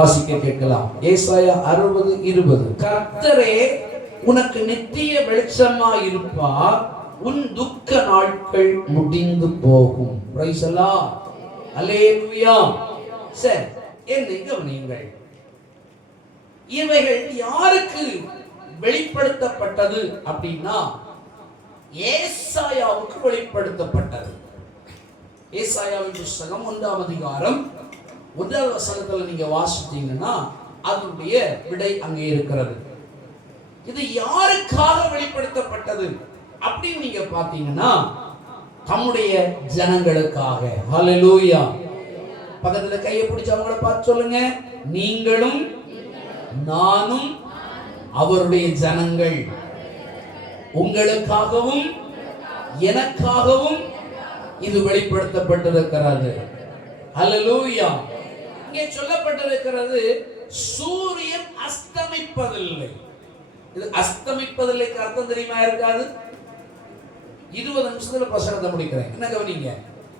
வாசிக்க கேட்கலாம். ஏசாயா 60:20. கர்த்தரே உனக்கு நித்திய வெளிச்சமாய் இருப்பார், உன் துக்க நாட்கள் முடிந்து போகும். Praise the Lord. அல்லேலூயா. சரி, என்னை கவனியுங்கள். இவைகள் யாருக்கு வெளிப்படுத்தப்பட்டது அப்படின்னா ஏசாயாவுக்கு வெளிப்படுத்தப்பட்டது. ஏசாயாவின் புத்தகம் 1ஆம் அதிகாரம் 1வது வசனத்துல நீங்க வாசித்தீங்கன்னா அதனுடைய விடை அங்கே இருக்கிறது. இது யாருக்காக வெளிப்படுத்தப்பட்டது அப்படின்னு நீங்க பாத்தீங்கன்னா தம்முடைய ஜனங்களுக்காக. ஹல்லேலூயா. பக்கத்துல கையை பிடிச்சு அவங்கள பார்த்து சொல்லுங்க, நீங்களும் நானும் அவருடைய ஜனங்கள். உங்களுக்காகவும் எனக்காகவும் இது வெளிப்படுத்தப்பட்டிருக்கிறது. ஹல்லேலூயா. இங்கே சொல்லப்பட்டிருக்கிறது சூரியன் அஸ்தமிப்பதில்லை. இது அஸ்தமிப்பதில்லைக்கு அர்த்தம் தெரியுமா? இருக்காது. 20 நிமிஷத்துல பிரசங்கத்தை முடிக்கிறேன். என்ன கவனிங்க,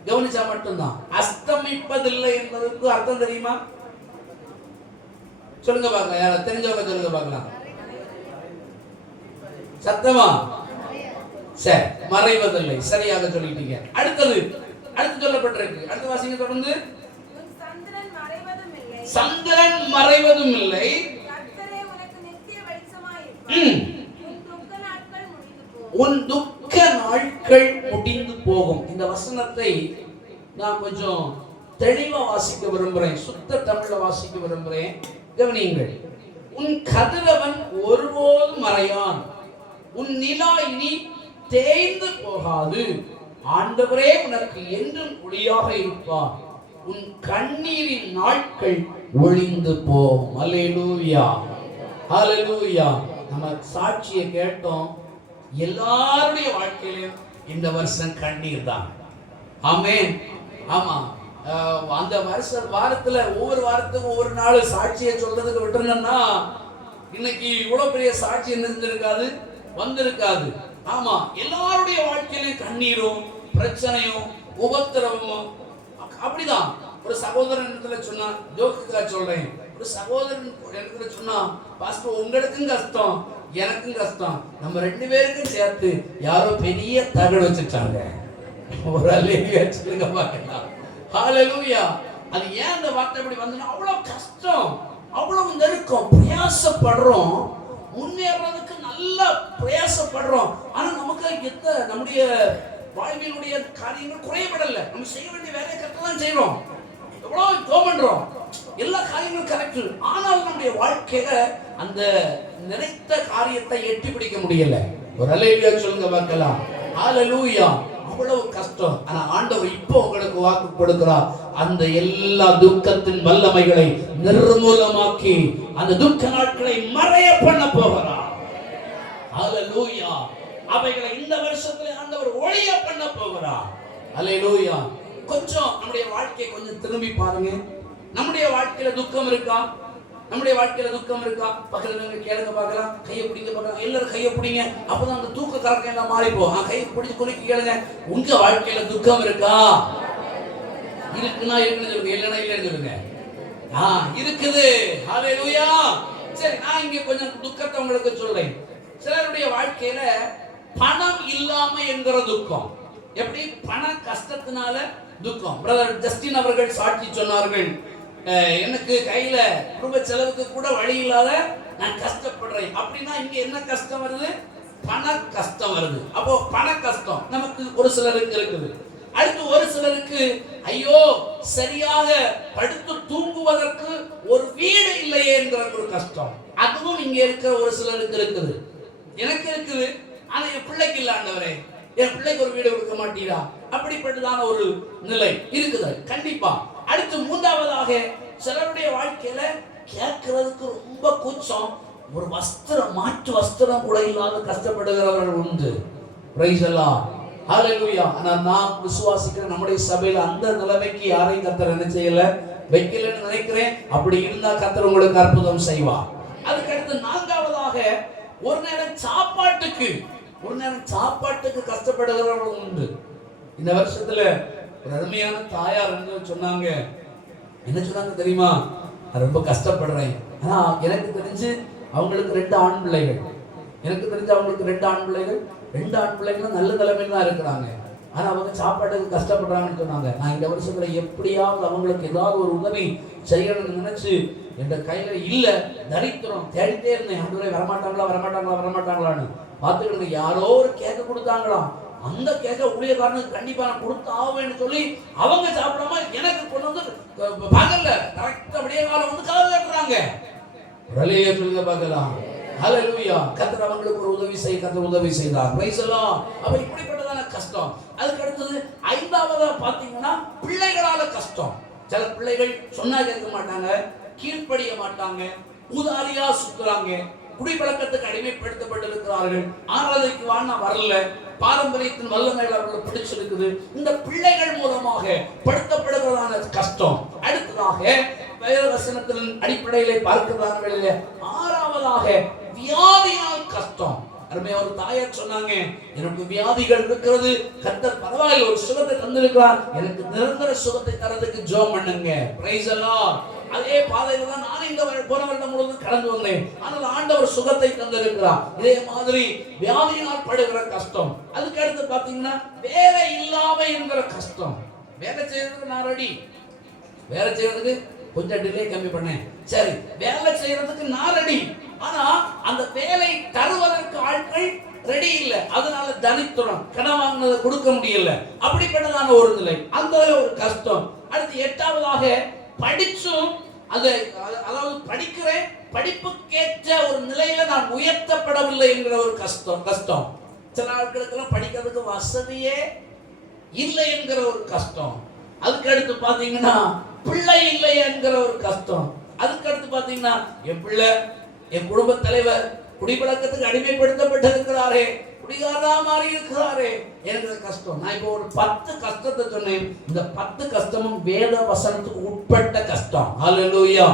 கவனிச்சா மட்டும்தான். அஸ்தமிப்பதில்லை என்பதற்கு அர்த்தம் தெரியுமா? சொல்லுங்க பார்க்கலாம். யார தெரிஞ்சவங்க சொல்லுங்க பார்க்கலாம். சத்தமா? சரி, மறைவதில்லை. சரியாக சொல்லிட்டீங்க. அடுத்து சொல்லப்பட்டிருக்கு. அடுத்த வாசிங்க தொடர்ந்து. சந்திரன் மறைவதும் இல்லை, உன் துக்க நாட்கள் முடிந்து போகும். இந்த வசனத்தை நான் கொஞ்சம் தெளிவா வாசிக்க விரும்புறேன். சுத்த தமிழ்ல வாசிக்க விரும்புறேன். கவனியுங்கள். உன் கதிரவன் ஒருபோதும் மறையான், உன் நிலா இனி தேய்ந்து போகாது. ஆண்டவரே உனக்கு என்றும் ஒளியாக இருப்பார், உன் கண்ணீரின் நாட்கள் ஒளிந்து போகும். அல்லேலூயா, ஹல்லேலூயா. நம்ம சாட்சியை கேட்டோம். எல்லாருடைய வாழ்க்கையிலும் இந்த வருஷம் கண்ணீர் தான். ஆமென். ஆமா, அந்த வாரத்துல ஒவ்வொரு வாரத்துக்கும் ஒவ்வொரு நாள் சாட்சியை சொல்றதுக்கு விட்டுருங்கன்னா இன்னைக்கு இவ்வளவு பெரிய சாட்சி இருந்திருக்காது, வந்திருக்காது. ஆமா, எல்லாருடைய வாழ்க்கையிலும் கண்ணீரும் பிரச்சனையும் உபத்திரவமும் அப்படிதான். ஒரு சகோதரன் இடத்துல சொன்னா, ஜோக்குக்காக சொல்றேன், ஒரு சகோதரன் இடத்துல சொன்னா, பாஸ்டர் உங்களுக்கும் கஷ்டம் எனக்கும் கஷ்டம், நம்ம 2 பேருக்கும் சேர்த்து யாரோ பெரிய தகடு வச்சுட்டாங்க. ஒரு அல்லேலூயா சொல்லுங்க பார்க்கலாம். ஹல்லேலூயா. அது ஏன் அந்த வார்த்தை இப்படி வந்ததுன்னா அவ்வளவு கஷ்டம், அவ்வளவு நெருக்கம், பிரயாசப்படுறோம், முன்னேறதுக்கு நல்லா பிரயாசப்படுறோம். ஆனா நமக்கு நம்முடைய வாழ்வினுடைய காரியங்கள் குறையப்படல. நம்ம செய்ய வேண்டிய வேலையை கரெக்டா தான் செய்யறோம், எவ்வளவு தோமன்றோம், எல்லா காரியங்களும் கரெக்ட். ஆனால் நம்முடைய வாழ்க்கையில அந்த நினைத்த காரியத்தை எட்டி பிடிக்க முடியல. ஒரு அல்லேலூயா சொல்லுங்க பார்க்கலாம். ஹல்லேலூயா. அவ்வளவு கஷ்டம். ஆனா ஆண்டவர் இப்போ உங்களுக்கு வாக்கு கொடுக்கிறார், அந்த எல்லா துக்கத்தின் வல்லமைகளை நிர்மூலமாக்கி அந்த துக்க நாட்களை மறைய பண்ண போகிறார். ஹல்லேலூயா. அவைகளை இந்த வருஷத்துல ஆண்டவர் ஒளிய பண்ண போகிறார். ஹல்லேலூயா. கொஞ்சம் நம்முடைய வாழ்க்கையை கொஞ்சம் திரும்பி பாருங்க. நம்முடைய வாழ்க்கையில துக்கம் இருக்கா? நம்முடைய வாழ்க்கையில துக்கம் இருக்கா? பக்கத்துல கேளுங்க பார்க்கலாம். கையை பிடிங்க பார்க்கலாம். எல்லாரும் கையை பிடிங்க. அப்பதான் அந்த தூக்க கலக்கம் எல்லாம் மாறி போகும். கையை பிடிச்சு குலுக்கி கேளுங்க. உங்க வாழ்க்கையில துக்கம் இருக்கா? இருக்குன்னா இருக்குன்னு சொல்லுங்க, இல்லைன்னா இல்லைன்னு சொல்லுங்க. இருக்குது. ஹல்லேலூயா. சரி, நான் இங்க கொஞ்சம் துக்கத்தை உங்களுக்கு சொல்றேன். சிலருடைய வாழ்க்கையில பணம் இல்லாம என்கிற துக்கம். எப்படி? பண கஷ்டத்தினால துக்கம். பிரதர் ஜஸ்டின் அவர்கள் சாட்சி சொன்னார்கள், எனக்கு கையில குடும்ப செலவுக்கு கூட வழி இல்லாத நான் கஷ்டப்படுறேன். அப்படின்னா இங்க என்ன கஷ்டம் வருது? பண கஷ்டம் வருது. அப்போ பண கஷ்டம் நமக்கு ஒரு சிலருக்கு இருக்குது. அடுத்து ஒரு சிலருக்கு ஐயோ சரியாக படுத்து தூங்குவதற்கு ஒரு வீடு இல்லையே என்கிற ஒரு கஷ்டம். அதுவும் இங்க இருக்கிற ஒரு சிலருக்கு இருக்குது. எனக்கு இருக்குது, ஆனா என் பிள்ளைக்கு இல்ல ஆண்டவரே, என் பிள்ளைக்கு ஒரு வீடு கொடுக்க மாட்டீரா, அப்படிப்பட்டதான ஒரு நிலை இருக்குது கண்டிப்பா. அடுத்து 3வதாக சிலருடைய வாழ்க்கையில கேட்கறதுக்கு ரொம்ப கூச்சம், ஒரு வஸ்திரம், மாற்று வஸ்திரம் கூட இல்லாத கஷ்டப்படுகிறவர்கள் உண்டு. Praise the Lord. ஹல்லேலூயா. ஆனா நான் விசுவாசிக்கிறேன், நம்முடைய சபையில அந்த நிலைமைக்கு யாரையும் கர்த்தர் என்ன செய்யல, வைக்கலன்னு நினைக்கிறேன். அப்படி இருந்தா கர்த்தர் உங்களுக்கு அற்புதம் செய்வார். அதுக்கு அடுத்து 4வதாக ஒரு நேரம் சாப்பாட்டுக்கு கஷ்டப்படுகிறவர்கள் உண்டு. இந்த வருஷத்துல ஒரு அருமையான தாயார் சொன்னாங்க. என்ன சொன்னாங்க தெரியுமா? நான் ரொம்ப கஷ்டப்படுறேன். ஆனா எனக்கு தெரிஞ்சு அவங்களுக்கு 2 ஆண் பிள்ளைகள். ரெண்டு ஆண் பிள்ளைகளும் நல்ல நிலைமையில தான் இருக்கிறாங்க. ஆனா அவங்க சாப்பாட்டுக்கு கஷ்டப்படுறாங்கன்னு சொன்னாங்க. நான் இந்த வருஷத்துல எப்படியாவது அவங்களுக்கு ஏதாவது ஒரு உதவி செய்யணும்னு நினைச்சு என் கையில இல்ல, தரித்திரம் தேடிட்டே இருந்தேன். ஆண்டவரே வரமாட்டாங்களான்னு பார்த்துக்கிட்டு யாரோ ஒரு கேக்க கொடுத்தாங்களாம். அந்த கேக்க ஊழியக்காரனுக்கு கண்டிப்பா நான் கொடுத்து ஆவேன்னு சொல்லி அவங்க சாப்பிடாம எனக்கு கொண்டு வந்து பகல்ல கரெக்டா விடிய காலம் வந்து கதவு தட்டுறாங்க. ரலியே சொல்லுங்க பார்க்கலாம். ஹல்லேலூயா. கர்த்தர் அவங்களுக்கு ஒரு கர்த்தர் உதவி செய்தார். Price the Lord. அப்ப இப்படிப்பட்டதான கஷ்டம். அதுக்கு அடுத்தது 5ஆவதா பாத்தீங்கன்னா பிள்ளைகளால கஷ்டம். சில பிள்ளைகள் சொன்னா கேட்க மாட்டாங்க, கீழ்ப்படிய மாட்டாங்க, ஊதாரியா சுத்துறாங்க, குடிப்பழக்கத்துக்கு அடிமைப்படுத்தப்பட்டிருக்கிறார்கள், ஆராதனைக்கு வானா வரல, பாரம்பரியத்தின் வல்லமைகள் அவர்களுக்கு பிடிச்சிருக்குது. இந்த பிள்ளைகள் மூலமாக படுத்தப்படுகிறதான கஷ்டம். அடுத்ததாக வேதவசனத்தின் அடிப்படையிலே பார்க்கிறதான வேளையிலே 6ஆவதாக வியாதியால் கஷ்டம். அருமையா ஒரு தாயார் சொன்னாங்க, எனக்கு வியாதிகள் இருக்கிறது, கர்த்தர் பரவாயில்லை ஒரு சுகத்தை தந்திருக்கிறார், எனக்கு நிரந்தர சுகத்தை தரதுக்கு ஜெபம் பண்ணுங்க. Price the Lord. அதே பாதையில தான் நான் இந்த போன வருடம் முழுவதும் கடந்து வந்தேன். ஆனால் ஆண்டவர் சுகத்தை தந்திருக்கிறார். இதே மாதிரி வியாதியினால் படுகிற கஷ்டம். அதுக்கு அடுத்து பாத்தீங்கன்னா வேலை இல்லாம என்கிற கஷ்டம். வேலை செய்யறதுக்கு நான் ரெடி, வேலை செய்யறதுக்கு கொஞ்சம் டிலே கம்மி பண்ணேன், சரி வேலை செய்யறதுக்கு நான் ரெடி, ஆனா அந்த வேலை தருவதற்கு ஆட்கள் ரெடி இல்ல, அதனால தனித்துடன் கடன் வாங்கினதை கொடுக்க முடியல. அப்படிப்பட்டதான ஒரு நிலை, அந்த ஒரு கஷ்டம். அடுத்து 8ஆவதாக படிச்சும் அதாவது படிக்கிறேன், படிப்புக்கேற்ற ஒரு நிலையில நான் உயர்த்தப்படவில்லை என்கிற ஒரு கஷ்டம். சில ஆட்களுக்கெல்லாம் படிக்கிறதுக்கு வசதியே இல்லை என்கிற ஒரு கஷ்டம். அதுக்கு அடுத்து பாத்தீங்கன்னா பிள்ளை இல்லை என்கிற ஒரு கஷ்டம். அதுக்கு அடுத்து பாத்தீங்கன்னா என் பிள்ளை, என் குடும்ப தலைவர் குடிப்பழக்கத்துக்கு அடிமைப்படுத்தப்பட்டிருக்கிறாரே, குடிகாரா மாறி இருக்கிறாரே என்கிற கஷ்டம். நான் இப்போ ஒரு 10 கஷ்டத்தை சொன்னேன். இந்த 10 கஷ்டமும் வேத வசனத்துக்கு உட்பட்ட கஷ்டம். ஹல்லேலூயா.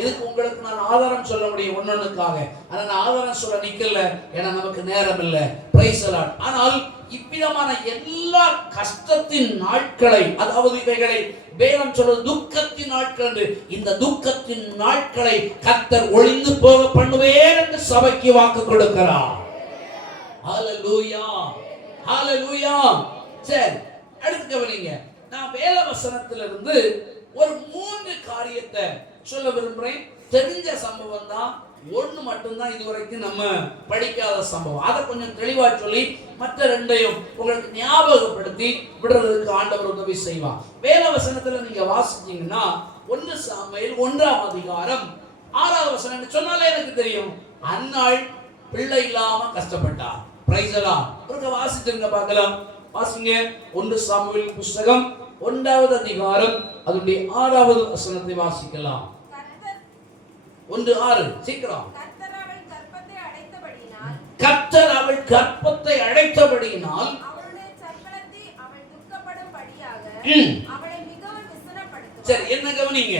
இதுக்கு உங்களுக்கு நான் ஆதாரம் சொல்ல முடியும் ஒன்னொன்னுக்காக. ஆனா நான் ஆதாரம் சொல்ல நிக்கல, ஏன்னா நமக்கு நேரம் இல்லை. Price the Lord. ஆனால் இவ்விதமான எல்லா கஷ்டத்தின் நாட்களை, அதாவது இவைகளை வேதம் சொல்றது துக்கத்தின் நாட்கள் என்று, இந்த துக்கத்தின் நாட்களை கர்த்தர் ஒளிந்து போக பண்ணுவேன் என்று சபைக்கு வாக்கு கொடுக்கிறார். ஹல்லேலூயா, ஹல்லேலூயா. சரி, அடுத்து கவனிங்க. நான் வேத வசனத்திலிருந்து ஒரு 3 காரியத்தை சொல்ல விரும்புறேன். தெரிஞ்ச சம்பவம் தான், ஒண்ணு மட்டும்தான் இதுவரைக்கும் நம்ம படிக்காத சம்பவம். அதை கொஞ்சம் தெளிவா சொல்லி மற்ற 2ஐயும் உங்களுக்கு ஞாபகப்படுத்தி விடுறதுக்கு ஆண்டவர் உதவி செய்வார். வேத வசனத்துல நீங்க வாசிச்சீங்கன்னா 1 சாமுவேல் 1ஆம் அதிகாரம் 6வது வசனம் சொன்னாலே எனக்கு தெரியும். அன்னாள் பிள்ளை இல்லாம கஷ்டப்பட்டார். Price the Lord. ஒருக்க வாசிச்சுங்க பார்க்கலாம். வாசிங்க. 1 சாமுவேல் புத்தகம் 1வது அதிகாரம் அதனுடைய 6வது வசனத்தை வாசிக்கலாம். 1:6 சீக்கிரம். கர்த்தர் அவள் கர்ப்பத்தை அடைத்தபடியினால் அவளுடைய சக்களத்தை அவள் துக்கப்படும்படியாக அவளை மிகவும் விசனப்படுத்துவார். சரி, என்ன கவனிங்க.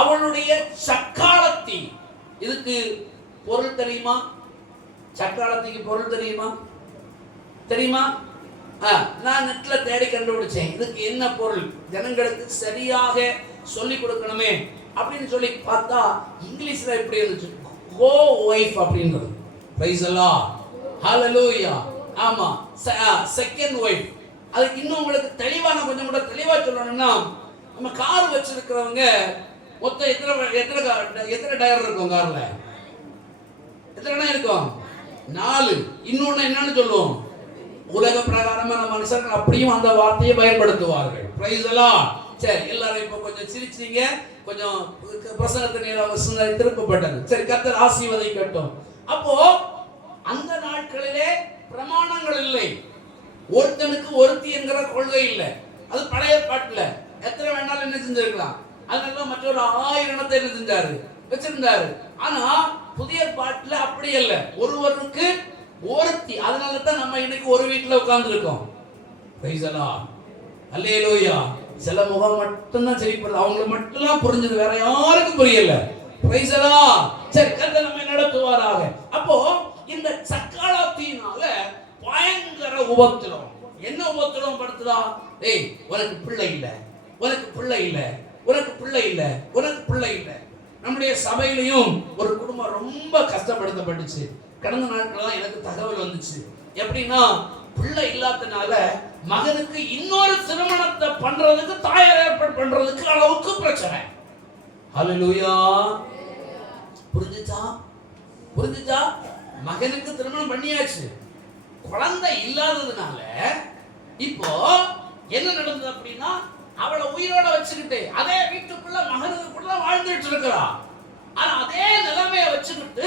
அவளுடைய சக்காலத்தி, இதுக்கு பொருள் தெரியுமா? சக்காலத்திக்கு பொருள் தெரியுமா? நான் நெட்ல தேடி கண்டுபிடிச்சேன். இதுக்கு என்ன பொருள், ஜனங்களுக்கு சரியாக சொல்லி கொடுக்கணுமே அப்படின்னு சொல்லி பார்த்தா இங்கிலீஷ்ல எப்படி இருந்துச்சு, கோ வைஃப் அப்படின்றது. Praise the Lord. ஹல்லேலூயா. ஆமா, செகண்ட் வைஃப். அதுக்கு இன்னும் உங்களுக்கு தெளிவான கொஞ்சம் கூட தெளிவா சொல்லணும்னா, நம்ம கார் வச்சிருக்கிறவங்க மொத்தம் எத்தனை டயர் இருக்கும் கார்ல? எத்தனை இருக்கும்? 4. இன்னொன்னு என்னன்னு சொல்லுவோம், உலக பிரகாரமா நம்ம மனுஷர்கள் அப்படியும் அந்த வார்த்தையை பயன்படுத்துவார்கள். Price the Lord. சரி, எல்லாரும் இப்ப கொஞ்சம் சிரிச்சீங்க, கொஞ்சம் பிரசங்கத்தின் திருப்பப்பட்டது. சரி, கர்த்தர் ஆசீர்வதிக்கட்டும். அப்போ அந்த நாட்களிலே பிரமாணங்கள் இல்லை, ஒருத்தனுக்கு ஒருத்தி என்கிற கொள்கை இல்லை. அது பழைய பாட்டுல எத்தனை வேணாலும் என்ன செஞ்சிருக்கலாம், அதனால மற்றொரு 1000 இனத்தை என்ன செஞ்சாரு, வச்சிருந்தாரு. ஆனா புதிய பாட்டுல அப்படி இல்லை, ஒருவருக்கு ஒருத்தி. அதனால தான் நம்ம இன்னைக்கு ஒரு வீட்டுல உட்கார்ந்து இருக்கோம். Praise the Lord. அல்லேலூயா. சில முகம் மட்டும்தான் சரிப்படுது, அவங்களுக்கு மட்டும்தான் புரிஞ்சது, வேற யாருக்கும் புரியல. Price the Lord. சரி, கர்த்தர் நம்மை நடத்துவாராக. அப்போ இந்த சக்காலத்தினால பயங்கர உபத்திரம். என்ன உபத்திரம் படுத்துதா? டேய், உனக்கு பிள்ளை இல்ல, உனக்கு பிள்ளை இல்ல, உனக்கு பிள்ளை இல்ல, உனக்கு பிள்ளை இல்ல. நம்முடைய சபையிலையும் ஒரு குடும்பம் ரொம்ப கஷ்டப்படுத்தப்பட்டுச்சு. கடந்த நாட்கள் எனக்கு தகவல் வந்துச்சு. எப்படின்னா, பிள்ளை இல்லாதனால மகனுக்கு இன்னொரு திருமணத்தை பண்றதுக்கு தாயார் ஏற்பாடு பண்றதுக்கு அளவுக்கு பிரச்சனை. ஹல்லேலூயா. புரிஞ்சுச்சா? மகனுக்கு திருமணம் பண்ணியாச்சு. குழந்தை இல்லாததுனால இப்போ என்ன நடந்தது அப்படின்னா, அவளை உயிரோட வச்சுக்கிட்டு அதே வீட்டுக்குள்ள மகனுக்குள்ள வாழ்ந்துட்டு இருக்கிறா. ஆனா அதே நிலைமையை வச்சுக்கிட்டு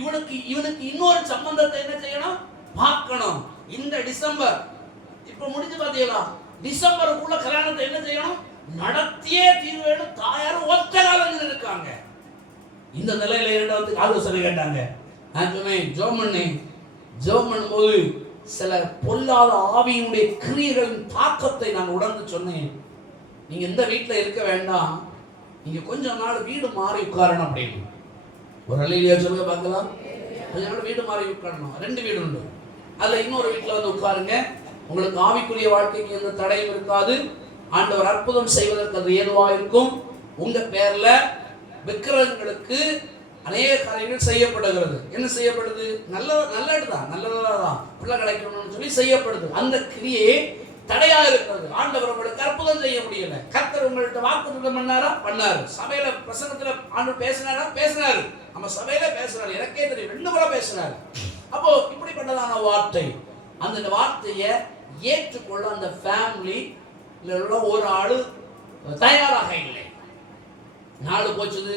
இவனுக்கு இன்னொரு சம்பந்தத்தை என்ன செய்யணும், பார்க்கணும். இந்த டிசம்பர் இப்ப முடிஞ்சு பாத்தீங்களா, டிசம்பருக்குள்ள கல்யாணத்தை என்ன செய்யணும், நடத்தியே தீர்வேன்னு தாயாரும் ஒத்த காலங்கள் இருக்காங்க. இந்த நிலையில இரண்டாவது ஆலோசனை கேட்டாங்க. நான் சொன்னேன், ஜெபம் பண்ணும்போது சில பொல்லாத ஆவியினுடைய கிரியைகளின் தாக்கத்தை நான் உணர்ந்து சொன்னேன். நீங்க இந்த வீட்டில் இருக்க வேண்டாம், நீங்க கொஞ்ச நாள் வீடு மாறி உட்காரணும் அப்படின்னு. ஒரு அலையிலேயே சொல்லுங்க பார்க்கலாம். கொஞ்ச நாள் வீடு மாறி உட்காரணும். 2 வீடு உண்டு, அதுல இன்னொரு வீட்டில் வந்து உட்காருங்க. உங்களுக்கு ஆவிக்குரிய வாழ்க்கைக்கு எந்த தடையும் இருக்காது. ஆண்டவர் அற்புதம் செய்வதற்கு அது ஏதுவா இருக்கும். உங்க பேர்ல விக்கிரகங்களுக்கு அநேக காரியங்கள் செய்யப்படுகிறது. என்ன செய்யப்படுது? நல்லதான் பிள்ளை கிடைக்கணும்னு சொல்லி செய்யப்படுது. அந்த கிரியை தடையா இருக்கிறது. ஆண்டவர் உங்களுக்கு அற்புதம் செய்ய முடியல. கர்த்தர் உங்கள்கிட்ட வாக்குத்தத்தம் பண்ணாரு. சபையில பிரசங்கத்துல ஆண்டவர் பேசினாரு. நம்ம சபையில பேசுறாரு, எனக்கே தெரியும், 2 முறை பேசினாரு. அப்போ இப்படிப்பட்டதான வார்த்தை, அந்த வார்த்தையை ஏற்றுக்கொள்ள அந்த ஃபேமிலில உள்ள ஒரு ஆளு தயாராக இல்லை. நாடு போச்சுது.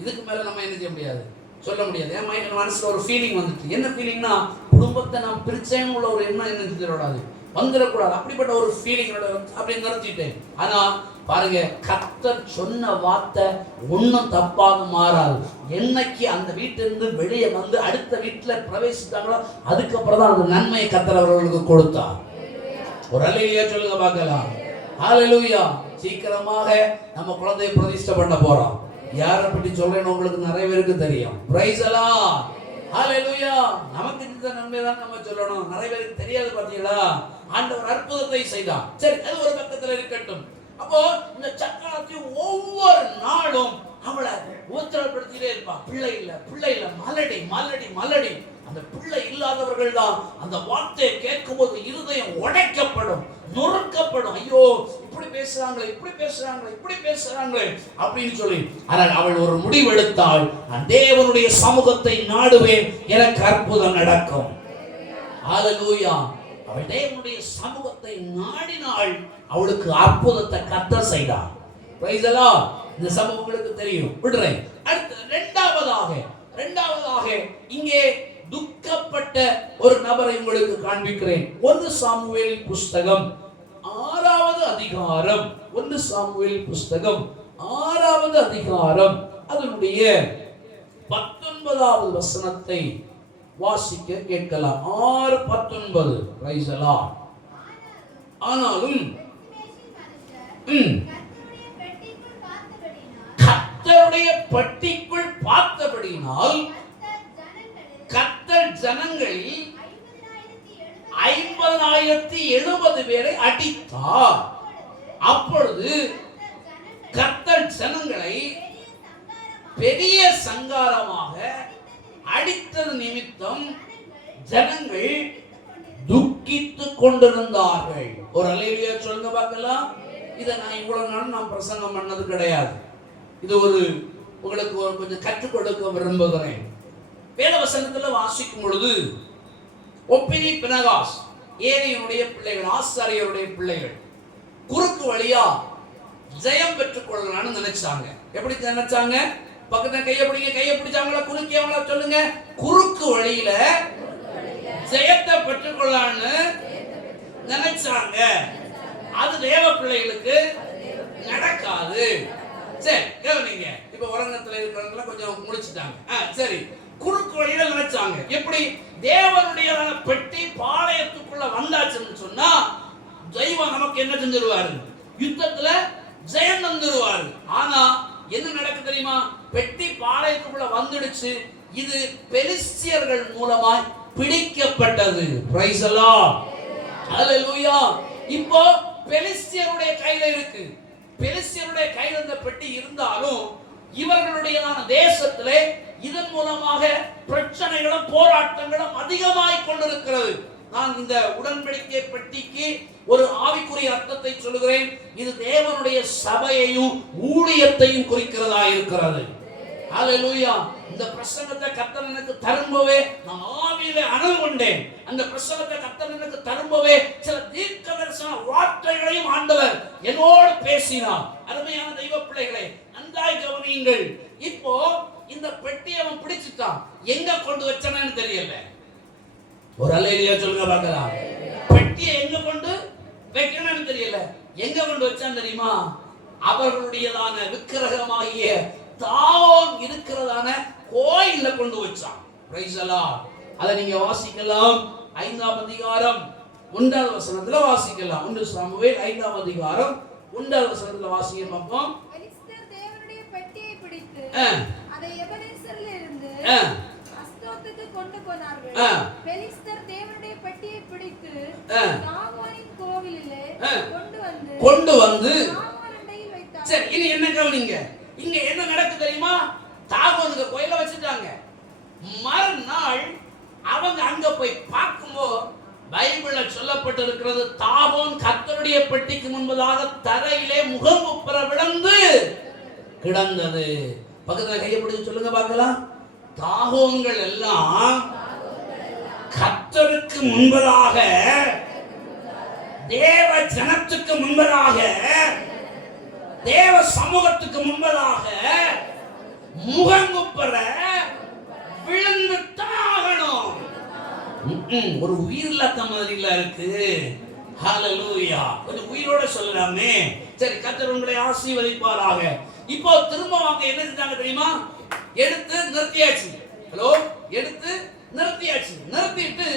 இதுக்கு மேல நம்ம என்ன செய்ய முடியாது, சொல்ல முடியாது. என் மனசுல ஒரு ஃபீலிங் வந்துட்டு. என்ன ஃபீலிங்னா, குடும்பத்தை நான் பிரிச்சேன்னு உள்ள ஒரு எண்ணம் என்ன செஞ்சிடக்கூடாது, வந்துடக்கூடாது. அப்படிப்பட்ட ஒரு ஃபீலிங்கோட அப்படி நிறுத்திட்டேன். ஆனா பாருங்க, கர்த்தர் சொன்ன வார்த்தை ஒன்றும் தப்பாக மாறாது. என்னைக்கு அந்த வீட்டிலிருந்து வெளியே வந்து அடுத்த வீட்டில் பிரவேசித்தாங்களோ அதுக்கப்புறம் தான் அந்த நன்மையை கர்த்தர் அவர்களுக்கு கொடுத்தார். ஒரு அல்லேலூயா சொல்லுங்க பார்க்கலாம். ஹல்லேலூயா. சீக்கிரமாக நம்ம குழந்தையை பிரதிஷ்டை பண்ண போறோம். யாரை பற்றி சொல்றேன்னு உங்களுக்கு நிறைய பேருக்கு தெரியும். Praise the Lord. ஹல்லேலூயா. நமக்கு இந்த நன்மை தான் நம்ம சொல்லணும். நிறைய பேருக்கு தெரியாது. பாத்தீங்களா, ஆண்டவர் அற்புதத்தை செய்தார். சரி, அது ஒரு பக்கத்துல இருக்கட்டும். அப்போ இந்த சக்கரவர்த்தி ஒவ்வொரு நாளும் அவளை உத்தரப்படுத்திட்டே இருப்பான். பிள்ளை இல்ல, மலடி. அந்த பிள்ளை இல்லாதவர்கள் தான் அந்த வார்த்தையை கேட்கும் போது இருதயம் உடைக்கப்படும், நொறுக்கப்படும். ஐயோ, இப்படி பேசுறாங்களே அப்படின்னு சொல்லி. ஆனால் அவள் ஒரு முடிவெடுத்தாள், நான் தேவனுடைய சமூகத்தை நாடுவேன், எனக்கு அற்புதம் நடக்கும். ஹல்லேலூயா. அவள் தேவனுடைய சமூகத்தை நாடினாள், அவளுக்கு அற்புதத்தை கர்த்தர் செய்தார். Price the Lord. இந்த சம்பவம் உங்களுக்கு தெரியும், விடுறேன். அடுத்து இரண்டாவதாக இங்கே துக்கப்பட்ட ஒரு நபரை உங்களுக்கு காண்பிக்கிறேன். 1 சாமுவேல் புஸ்தகம் 6வது அதிகாரம். 1 சாமுவேல் புஸ்தகம் 6வது அதிகாரம் அதனுடைய 19வது வசனத்தை வாசிக்க கேட்கலாம். 6:19. Price the Lord. ஆனாலும் கர்த்தருடைய பெட்டிக்குள் பார்த்தபடியினால் கர்த்தர் ஜனங்களில் 50,070 பேரை அடித்தார். அப்பொழுது கர்த்தர் ஜனங்களை பெரிய சங்காரமாக அடித்தது நிமித்தம் ஜனங்கள் துக்கித்துக் கொண்டிருந்தார்கள். ஒரு அல்லேலூயா சொல்லுங்க பார்க்கலாம். இதை நான் இவ்வளவு நாள் நான் பிரசங்கம் பண்ணது கிடையாது. இது உங்களுக்கு கொஞ்சம் கற்றுக் கொடுக்க விரும்புகிறேன். வேதவசனத்துல வாசிக்கும் பொழுது ஒப்பினி பினகாஸ் ஏலியனுடைய பிள்ளைகள், ஆசாரியருடைய பிள்ளைகள் குறுக்கு வழியா ஜெயம் பெற்றுக் கொள்ளலாம்னு நினைச்சாங்க. எப்படி நினைச்சாங்க? பக்கத்துல கையை பிடிச்சாங்களா, குறுக்கியவங்களா சொல்லுங்க. குறுக்கு வழியில ஜெயத்தை பெற்றுக் கொள்ளலாம்னு நினைச்சாங்க. அது தேவ பிள்ளைகளுக்கு நடக்காது. சரி, கவனிங்க. இப்ப உரங்கத்துல இருக்கிறவங்க கொஞ்சம் முடிச்சுட்டாங்க. சரி, குறுக்கு வழியில நினைச்சாங்க. எப்படி? தேவனுடைய பெட்டி பாளையத்துக்குள்ள வந்தாச்சுன்னு சொன்னா தெய்வம் நமக்கு என்ன செஞ்சிருவாரு, யுத்தத்துல ஜெயம் தந்துருவாரு. ஆனா என்ன நடக்கு தெரியுமா? பெட்டி பாளையத்துக்குள்ள வந்துடுச்சு. இது பெலிஸ்தியர்கள் மூலமாய் பிடிக்கப்பட்டது. Price the Lord. ஹல்லேலூயா. இப்போ பெலிஸ்தியருடைய கையில இருக்கு. பெலிஸ்தியருடைய கையில இந்த பெட்டி இருந்தாலும் இவர்களுடையதான தேசத்திலே இதன் மூலமாக பிரச்சனைகளும் போராட்டங்களும் அதிகமாய் கொண்டிருக்கிறது. நான் இந்த உடன்படிக்கை பெட்டிக்கு ஒரு ஆவிக்குரிய அர்த்தத்தை சொல்கிறேன். இது தேவனுடைய சபையையும் ஊழியத்தையும் குறிக்கிறதா இருக்கிறது. ஹல்லேலூயா. இந்த பிரசங்கத்தை கர்த்தர் எனக்கு தரும்போவே நான் ஆவியிலே அனல் கொண்டேன். அந்த பிரசங்கத்தை கர்த்தர் எனக்கு தரும்போவே சில தீர்க்கதரிசன வார்த்தைகளையும் ஆண்டவர் என்னோடு பேசினார். அருமையான தெய்வ பிள்ளைகளை நன்றாய் கவனியுங்கள். இப்போ இந்த பெட்டியை அவன் பிடிச்சிட்டான், எங்க கொண்டு வச்சானு தெரியல. ஒரு அல்லேலூயா சொல்லுங்க பார்க்கலாம். பெட்டியை எங்க கொண்டு வைக்கணும்னு தெரியல. எங்க கொண்டு வச்சான் தெரியுமா? அவர்களுடையதான விக்கிரகமாகிய தாவோன் இருக்கிறதான கோயில்ல கொண்டு வச்சான். Price the Lord. அதை நீங்க வாசிக்கலாம். 5ஆம் அதிகாரம் 1வது வசனத்துல வாசிக்கலாம். 1 சாமுவேல் 5ஆம் அதிகாரம் 1வது வசனத்துல வாசிங்க பார்ப்போம். பெலிஸ்தர் தேவனுடைய பெட்டியை பிடித்து அதை எபெனேசரில் இருந்து அஸ்தோத்துக்கு கொண்டு போனார்கள். பெலிஸ்தர் தேவனுடைய பெட்டியை பிடித்து தாகோனின் கோவிலிலே கொண்டு வந்து தாகோனில் வைத்தார்கள். சரி, இனி என்ன கவனிங்க. இங்க என்ன நடக்கு தெரியுமா? தாகோனுக்கு கோயில வச்சுட்டாங்க. மறுநாள் அவங்க அங்க போய் பார்க்கும்போது பைபிள்ல சொல்லப்பட்டிருக்கிறது, தாகோன் கர்த்தருடைய பெட்டிக்கு முன்பதாக தரையிலே முகங்குப்புற விழுந்து கிடந்தது. பக்கத்துல கையை பிடிச்சு சொல்லுங்க பார்க்கலாம். தாகோன்கள் எல்லாம் கர்த்தருக்கு முன்பதாக, தேவ ஜனத்துக்கு முன்பதாக, தேவ சமூகத்துக்கு முன்பதாக முகங்குப்புற விழுந்து தாகணும். ஒரு உயிரில்லாத மாதிரில இருக்கு. ஹல்லேலூயா. கொஞ்சம் உயிரோட சொல்லலாமே. சரி, கர்த்தர் உங்களை ஆசீர்வதிப்பாராக. இப்போ திரும்ப வாங்க என்ன செஞ்சாங்க தெரியுமா? எடுத்து நிறுத்தியாச்சு. ஹலோ, எடுத்து நிறுத்தியாச்சு. நிறுத்திட்டு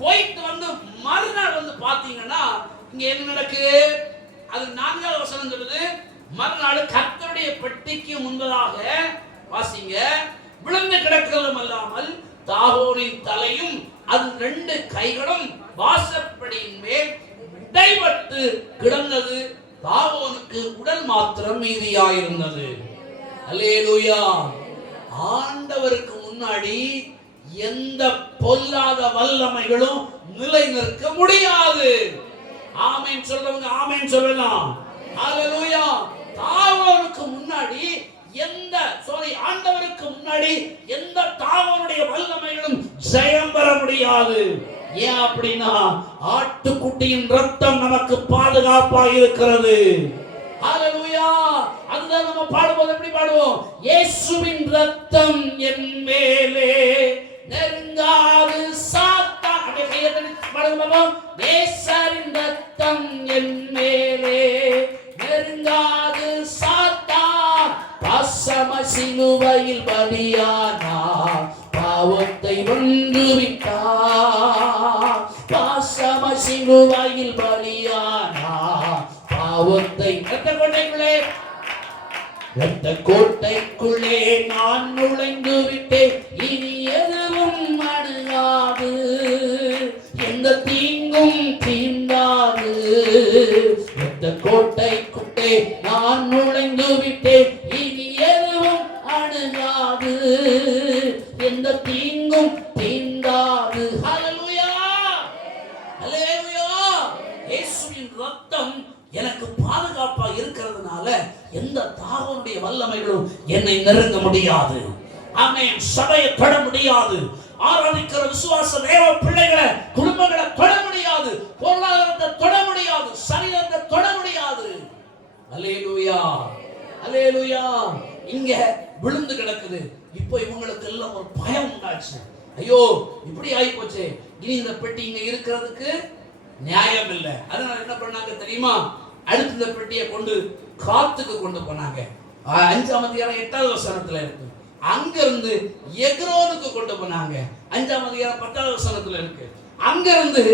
போயிட்டு வந்து மறுநாள் வந்து பாத்தீங்கன்னா இங்க என்ன நடக்கு? அது 4வது வசனம் சொல்லுது, மறுநாள் கர்த்தருடைய பெட்டிக்கு முன்பதாக வாசிங்க, விழுந்து கிடக்கிறதும் அல்லாமல் தாகோனின் தலையும் அது 2 கைகளும் வாசற்படியின் மேல் இடைப்பட்டு கிடந்தது. தாகோனுக்கு உடல் மாத்திரம் மீதியாயிருந்தது. அல்லேலூயா. ஆண்டவருக்கு முன்னாடி எந்த பொல்லாத வல்லமைகளும் நிலை நிற்க முடியாது. ஆமென் சொல்றவங்க ஆமென் சொல்லலாம். ஹல்லேலூயா. தாகோனுக்கு முன்னாடி ஆண்டவருக்கு முன்னாடி எந்த தாகோனுடைய வல்லமைகளும் ஜெயம் பெற முடியாது. ஏன் அப்படின்னா ஆட்டுக்குட்டியின் ரத்தம் நமக்கு பாதுகாப்பா இருக்கிறது. ஹல்லேலூயா. அதுதான் நம்ம பாடும்போது எப்படி பாடுவோம்? இயேசுவின் ரத்தம் என் மேலே நெருங்காது சாத்தான். அப்படியே கையை தட்டி பாடுங்க. இயேசுவின் ரத்தம் என் மேலே நெருங்காது சாத்தான். பாசம சிலுவையில் பலியானா பாவத்தை வென்று விட்டார். பாசம சிலுவையில் பலியானா பாவத்தை இரத்த கோட்டைக்குள்ளே நான் நுழைந்து விட்டேன். இனி எதுவும் அணுகாது, எந்த தீங்கும் தீண்டாது. இரத்த கோட்டைக்குள்ளே நான் நுழைந்து விட்டேன். இனி எதுவும் அணுகாது, எந்த தீங்கும் தீண்டாது. ஹல்லேலூயா. ஹல்லேலூயா. இயேசுவின் ரத்தம் எனக்கு பாதுகாப்பா இருக்கிறதுனால எந்த தாகோனுடைய வல்லமைகளும் என்னை நெருங்க முடியாது. ஆமென். சபையை தொட முடியாது. ஆராதிக்கிற விசுவாச தேவ பிள்ளைகளை, குடும்பங்களை தொட முடியாது. பொருளாதாரத்தை தொட முடியாது. சரீரத்தை தொட முடியாது. அல்லேலூயா. அல்லேலூயா. இங்க விழுந்து கிடக்குது. இப்போ இவங்களுக்கு எல்லாம் ஒரு பயம் உண்டாச்சு. ஐயோ, இப்படி ஆகி போச்சு, இனி இந்த பெட்டி இங்க இருக்கிறதுக்கு நியாயம் இல்லை. அதனால என்ன பண்ணாங்க தெரியுமா? அடுத்த இந்த பெட்டியை கொண்டு காத்துக்கு கொண்டு போனாங்க. 5ஆம் அதிகாரம் 8வது வசனத்துல இருக்கு. அங்க இருந்து எக்ரோனுக்கு கொண்டு போனாங்க. 5ஆம் அதிகாரம் 10வது வசனத்துல இருக்கு. அங்க இருந்து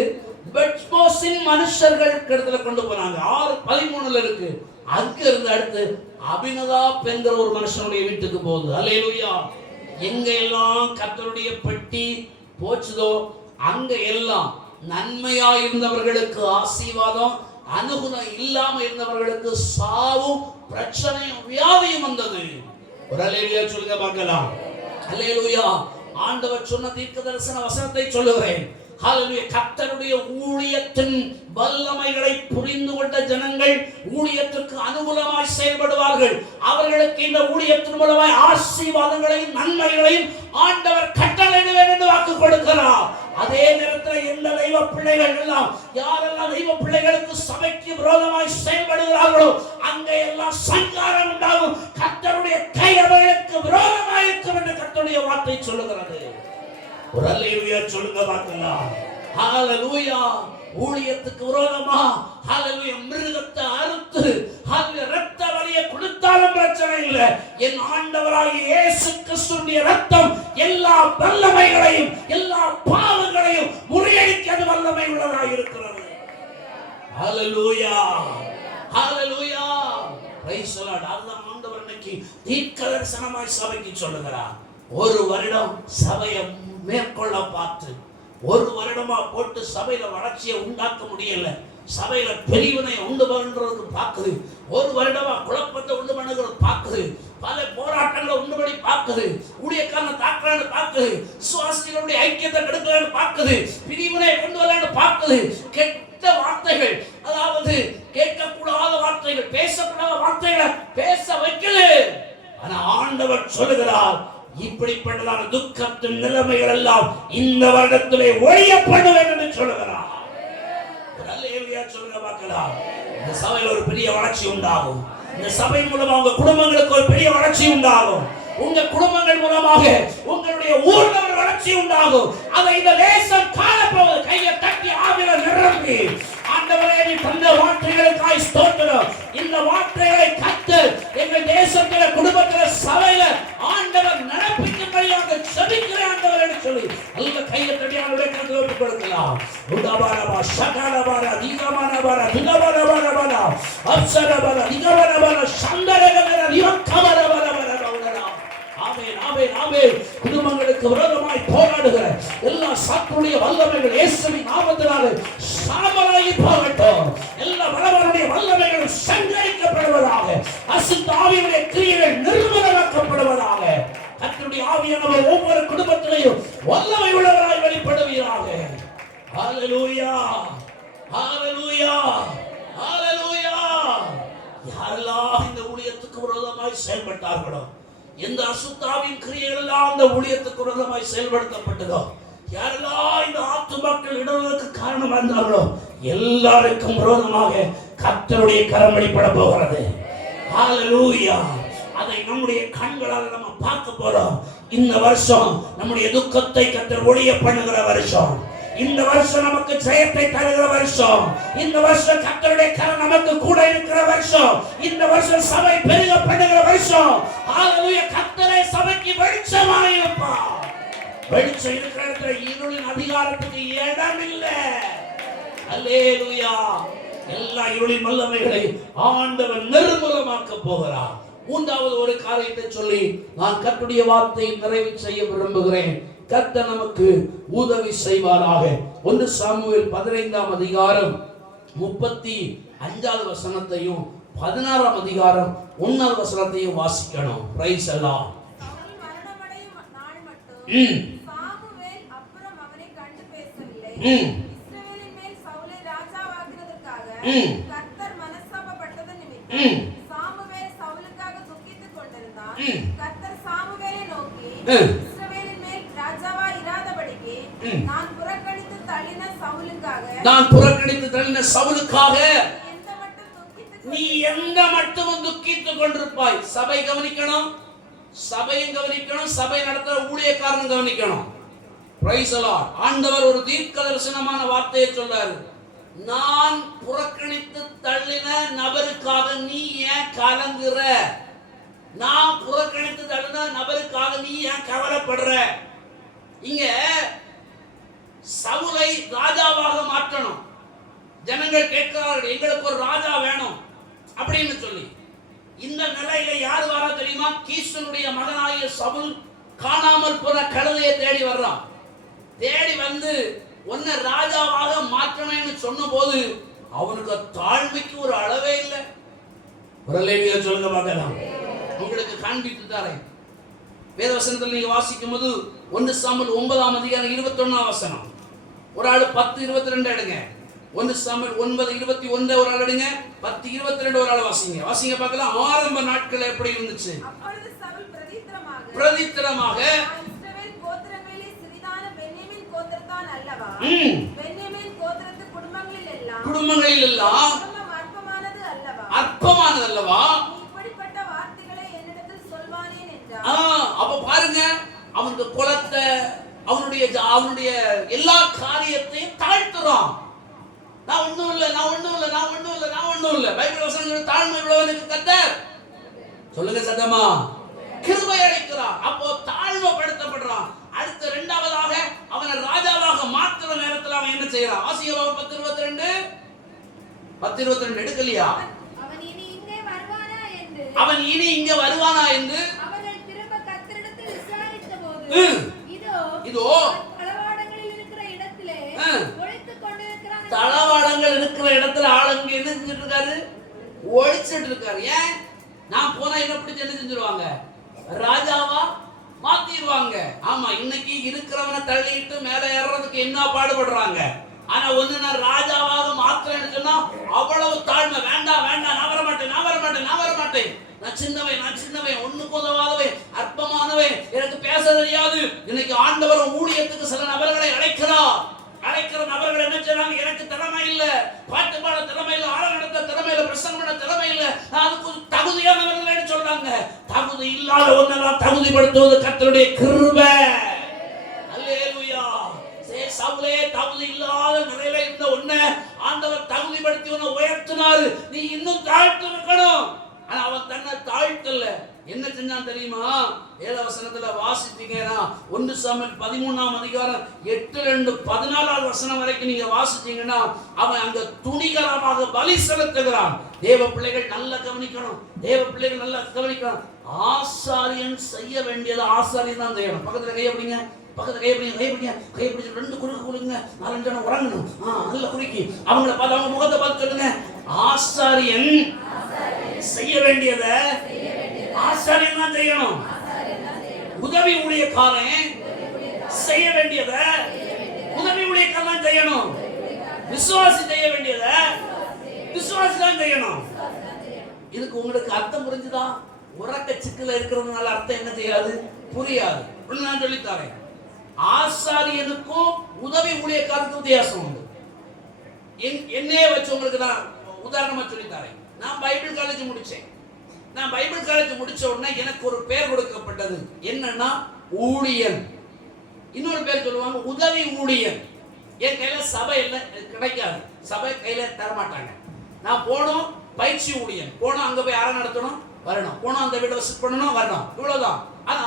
பெட்மோசின் மனுஷர்கள் இடத்துல கொண்டு போனாங்க. 6:13ல இருக்கு. அங்க இருந்து அடுத்து அபினதாப் என்கிற ஒரு மனுஷனுடைய வீட்டுக்கு போகுது. அல்லேலூயா. எங்க எல்லாம் கர்த்தருடைய பெட்டி போச்சுதோ அங்க எல்லாம் நன்மையா இருந்தவர்களுக்கு ஆசீர்வாதம், அனுகுணம் இல்லாம இருந்தவர்களுக்கு சாவும் பிரச்சனையும் வியாதியும் வந்தது. ஒரு அல்லேலூயா சொல்லுங்க பார்க்கலாம். அல்லேலூயா. ஆண்டவர் சொன்ன தீர்க்க தரிசன வசனத்தை சொல்லுகிறேன். ஹalleluya. கர்த்தருடைய ஊழியத்தின் வல்லமைகளை புரிந்து கொண்ட ஜனங்கள் ஊழியத்துக்கு அனுகூலமாய் செயல்படுவார்கள். அவர்களுக்கு இந்த ஊழியத்தின் மூலமாய் ஆசீர்வாதங்களையும் நன்மைகளையும் ஆண்டவர் கட்டளையிடுவேன் என்று வாக்கு கொடுக்கிறார். அதே நேரத்தில் எந்த தெய்வ பிள்ளைகள் எல்லாம் யாரெல்லாம் தெய்வ பிள்ளைகளுக்கு சபைக்கு விரோதமாய் செயல்படுகிறார்களோ அங்கே எல்லாம் சங்காரம் உண்டாகும். கர்த்தருடைய கை அவர்களுக்கு விரோதமாய் இருக்கும் என்று கர்த்தருடைய வார்த்தை சொல்லுகிறது. ஒரு அல்லேலூயா சொல்லுங்க பார்க்கலாம். ஹalleluya. ஊழியத்துக்கு விரோதமா ஹalleluya மிருகத்தை அறுத்து ஹalleluya இரத்த வலியை கொடுத்தாலும் பிரச்சனை இல்லை. என் ஆண்டவராகிய இயேசு கிறிஸ்துவின் இரத்தம் எல்லா வல்லமைகளையும் எல்லா பாவங்களையும் முறியடிக்க வல்லமை உள்ளதாக இருக்கிறது. Hallelujah. Hallelujah. Praise the Lord. அதுதான் ஆண்டவர் இன்னைக்கு தீர்க்க தரிசனமாய் சபைக்கு சொல்லுகிறார். ஒரு வருடம் சபையை மேற்கொள்ள பார்த்து ஒரு வருடமா போட்டு சபையில வளர்ச்சியை உண்டாக்க முடியல. சபையில பிரிவினை உண்டு பண்றது பார்க்குது. ஒரு வருடமா குழப்பத்தை உண்டு பண்ணுறது பார்க்குது. பல போராட்டங்களை உண்டு பண்ணி பார்க்குது. ஊழியக்காரனை தாக்கலான்னு பார்க்குது. விசுவாசிகளுடைய ஐக்கியத்தை கெடுக்கலான்னு பார்க்குது. பிரிவினை கொண்டு வரலான்னு பார்க்குது. கெட்ட வார்த்தைகள், அதாவது கேட்கக்கூடாத வார்த்தைகள், பேசக்கூடாத வார்த்தைகளை பேச வைக்குது. ஆனா ஆண்டவர் சொல்லுகிறார், இப்படிப்பட்டதான துக்கத்தின் நிலைமைகள் எல்லாம் இந்த வருடத்திலே ஒழிய பண்ணுவேன் என்று சொல்லுகிறார். அல்லேலூயா சொல்லுங்க பார்க்கலாம். இந்த சபையில் ஒரு பெரிய வளர்ச்சி உண்டாகும். இந்த சபை மூலமா உங்க குடும்பங்களுக்கு ஒரு பெரிய வளர்ச்சி உண்டாகும். உங்க குடும்பங்கள் மூலமாக உங்களுடைய ஊர்ல ஒரு வளர்ச்சி உண்டாகும். அதை இந்த தேசம் காணப்போவது. கையை தட்டி ஆவில நிரம்பி ஆண்டவரே நீ தந்த வார்த்தைகளுக்காய் ஸ்தோத்திரம். இந்த வார்த்தைகளை கத்து எங்கள் தேசத்தில குடும்பத்தில சபையில ஆண்டவர் நடப்பிக்கும்படியாக ஜெபிக்கிறேன் ஆண்டவர் என்று சொல்லி நல்ல கையை தட்டி அவருடைய கரத்தில் ஒப்புக் கொடுக்கலாம். உடபாரபா சகலபாரா தீகமானபாரா திகவரபாரபாரா அப்சரபாரா திகவரபாரா சந்தரகலர நிவக்கவரபாரபாரா. ஆமென் ஆமென் ஆமென். குடும்பங்களுக்கு விரோதமாய் போராடுகிற எல்லா சாத்தானுடைய வல்லமைகள் இயேசுவின் நாமத்தினாலே சாம்பலாகி போகட்டும். எல்லா வல்லவருடைய வல்லமைகள் சங்கரிக்கப்படுவதாக. அசுத்த ஆவியுடைய கிரியைகள் நிர்மூலமாக்கப்படுவதாக. கர்த்தருடைய ஆவியானவர் ஒவ்வொரு குடும்பத்திலையும் வல்லமை உள்ளவராய் வெளிப்படுவீராக. ஹalleluya ஹalleluya ஹalleluya. யாரெல்லாம் இந்த ஊழியத்துக்கு விரோதமாய் செயல்பட்டார்களோ, எந்த அசுத்தாவின் கிரியைகள் எல்லாம் இந்த ஊழியத்துக்கு விரோதமாய் செயல்படுத்தப்பட்டதோ, யாரெல்லாம் இந்த ஆத்துமாக்கள் இடர்களுக்கு காரணமா இருந்தார்களோ எல்லாருக்கும் விரோதமாக கர்த்தருடைய கரம் வெளிப்பட போகிறது. ஹalleluya. அதை நம்முடைய கண்களால் நம்ம பார்க்க போறோம். இந்த வருஷம் நம்முடைய துக்கத்தை கர்த்தர் ஒழிய பண்ணுகிற வருஷம். இந்த வருஷம் நமக்கு ஜெயத்தை தருகிற வருஷம். இந்த வருஷம் கர்த்தருடைய கரம் நமக்கு கூட இருக்கிற வருஷம். இந்த வருஷம் சபை பெருக பண்ணுகிற வருஷம். ஹalleluya. கர்த்தரே சபைக்கு வெளிச்சமாய் இருப்பார். வெளிச்சம் இருக்கிற இடத்துல இருளின் அதிகாரத்துக்கு இடம் இல்லை. அல்லேலூயா. எல்லா இருளின் வல்லமைகளை ஆண்டவர் நிர்மூலமாக்க போகிறார். மூன்றாவது ஒரு காரியத்தை சொல்லி நான் கர்த்தருடைய வார்த்தையை நிறைவு செய்ய விரும்புகிறேன். கர்த்தர் நமக்கு உதவி செய்வாராக. 1 சாமுவேல் 15ஆம் அதிகாரம் 35வது வசனத்தையும் 16ஆம் அதிகாரம் 1வது வசனத்தையும் வாசிக்கணும். பிரைஸ் அல்லாஹ். சாமுவேல் அப்புறம் அவனை கண்டு பேசவில்லை. இஸ்ரவேலின் மேல் சவுலை ராஜாவாக்குவதற்காக கர்த்தர் மனஸ்தாபப்பட்டது நிமித்தம் சாமுவேல் சவுலுக்காக துக்கித்துக் கொண்டிருந்தான். கர்த்தர் சாமுவேலை நோக்கி, இஸ்ரவேலின் மேல் ராஜாவா இராதபடிக்கு நான் புறக்கணித்து தள்ளின சவுலுக்காக நீ எந்த மட்டும் துக்கித்துக் கொண்டிருப்பாய். சபை கவனிக்கணும், சபையும் கவனிக்கணும், சபை நடத்துற ஊழியக்காரனும் கவனிக்கணும். Price the Lord. ஆண்டவர் ஒரு தீர்க்க தரிசனமான வார்த்தையை சொல்றாரு. நான் புறக்கணித்து தள்ளின நபருக்காக நீ ஏன் கலங்குற? நான் புறக்கணித்து தள்ளின நபருக்காக நீ ஏன் கவலைப்படுற? இங்க சவுலை ராஜாவாக மாற்றணும். ஜனங்கள் கேட்கிறார்கள், எங்களுக்கு ஒரு ராஜா வேணும் அப்படின்னு சொல்லி. இந்த நிலையில யார் வர தெரியுமா? கீசுனுடைய மகனாகிய சவுல் காணாமல் போன கழுதையை தேடி வர்றான். தேடி வந்து உன்னை ராஜாவாக மாற்றணும்னு சொன்ன போது அவனுக்கு தாழ்மைக்கு ஒரு அளவே இல்லை. சொல்லுங்க பார்க்கலாம். உங்களுக்கு காண்பித்து தரேன். வேதவசனத்தில் நீங்க வாசிக்கும் போது 1 சாமுவேல் 9ஆம் அதிகாரம் 21ஆம் வசனம். ஒரு ஆள் 10:22 எடுங்க. 1 சாமுவேல் 9:21 ஒரு ஆள் எடுங்க. 10:22 ஒரு ஆள் வாசிங்க பார்க்கலாம். ஆரம்ப நாட்கள் எப்படி இருந்துச்சு? அப்பொழுது சவுல் பிரதித்திரமாக இஸ்ரவேல் கோத்திரங்களிலே சிறிதான பென்யமீன் கோத்திரத்தான் அல்லவா? பென்யமீன் கோத்திரத்து குடும்பங்களில் எல்லாம் குடும்பம் அற்பமானது அல்லவா? இப்படிப்பட்ட வார்த்தைகளை என்னிடத்தில் சொல்வானேன் என்றார். அப்ப பாருங்க, அவனுக்கு குலத்தை, அவனுடைய எல்லா காரியத்தையும் தாழ்த்துறான். நான் ஒண்ணும் இல்ல. பைபிள் வசனம் தாழ்மை உள்ளவனுக்கு கர்த்தர் சொல்லுங்க சத்தமா கிருபை அளிக்கிறார். அப்போ தாழ்மைப்படுத்தப்படுறான். அடுத்து இரண்டாவதாக அவனை ராஜாவாக மாற்றுற நேரத்தில் அவன் என்ன செய்யறான்? ஆசியவாக 10:22 எடுக்கலையா? அவன் இனி இங்க வருவானா என்று அவர்கள் திரும்ப கர்த்தரிடத்தில் விசாரித்தபோது இதோ தளவாடங்களில் இருக்கிற இடத்திலே ஒளித்துக் கொண்டிருக்கிறான். தளவாடங்கள் இருக்கிற இடத்துல ஆளுங்க என்ன செஞ்சுட்டு இருக்காரு? ஒளிச்சிட்டு இருக்காரு. ஏன்? நான் போனா என்ன பிடிச்சு என்ன செஞ்சிருவாங்க? ராஜாவா மாத்திடுவாங்க. ஆமா, இன்னைக்கு இருக்கிறவனை தள்ளிட்டு மேல ஏறதுக்கு என்ன பாடுபடுறாங்க. ஆனா ஒண்ணு, நான் ராஜாவாக மாத்திரேன்னு சொன்னா அவ்வளவு தாழ்மை. வேண்டாம், நான் வரமாட்டேன், நான் சின்னவன், ஒண்ணுக்கு உதவாதவன், அற்பமானவன், எனக்கு பேச தெரியாது. இன்னைக்கு ஆண்டவர் ஊழியத்துக்கு சில நபர்களை அழைக்கிற நபர்கள் என்ன செய்றாங்க? எனக்கு திறமை இல்ல, பாட்டு பாட திறமை இல்ல, ஆள நடத்த திறமை இல்ல, பிரசங்கம் பண்ண திறமை இல்ல, நான் அதுக்கு தகுதியானவர்கள் சொல்றாங்க. தகுதி இல்லாத ஒன்னெல்லாம் தகுதிப்படுத்துவது கர்த்தருடைய கிருபை. அல்லேலூயா. சவுலே தகுதி இல்லாத நிலையில இருந்த ஒன்ன ஆண்டவர் தகுதிப்படுத்தி உன்னை உயர்த்தினாரு. நீ இன்னும் தாழ்த்து இருக்கணும். ஆனா அவன் தன்னை தாழ்த்தல. என்ன செஞ்சான் தெரியுமா? வேதவசனத்துல வாசிச்சீங்கன்னா 1 சாமுவேல் 13ஆம் அதிகாரம் 8-14 வசனம் வரைக்கும் நீங்க வாசிச்சீங்கன்னா அவன் அங்க துணிகரமாக பலி செலுத்துகிறான். தேவ பிள்ளைகள் நல்லா கவனிக்கணும். ஆசாரியன் செய்ய வேண்டியது ஆசாரியன் தான் செய்யணும். பக்கத்துல கையை பிடிச்சு 2 குறுக்கு 4 ஜனம் உறங்கணும். நல்ல குறுக்கி அவங்கள பார்த்து அவங்க முகத்தை பார்த்து சொல்லுங்க. ஆசாரியன் செய்ய வேண்டியத ஆசாரியன் தான் செய்யணும். உதவி ஊழியக்காரன் செய்ய வேண்டியத உதவி ஊழியக்காரன் செய்யணும். விசுவாசி செய்ய வேண்டியத விசுவாசி தான் செய்யணும். இதுக்கு உங்களுக்கு அர்த்தம் புரிஞ்சுதா? உறக்க சிக்கல இருக்கிறதுனால அர்த்தம் என்ன செய்யாது? புரியாது. நான் சொல்லித்தரேன். ஆசாரியனுக்கும் உதவி ஊழியக்காரனுக்கும் வித்தியாசம் உண்டு. என்னையே வச்சு உங்களுக்கு நான் உதாரணமா சொல்லித்தரேன். நான் பைபிள் காலேஜ் முடிச்ச உடனே எனக்கு ஒரு பேர் கொடுக்கப்பட்டது. என்னன்னா ஊழியன். இன்னொரு பேர் சொல்லுவாங்க உதவி ஊழியன். என் கையில சபை எல்லாம் கிடைக்காது. சபை கையில தரமாட்டாங்க. நான் போனோம் பயிற்சி ஊழியன். போனோம் அங்க போய் யாரை நடத்தணும், வரணும். போனோம் அந்த வீட்டை விசிட் பண்ணணும், வரணும். இவ்வளவுதான். ஆனா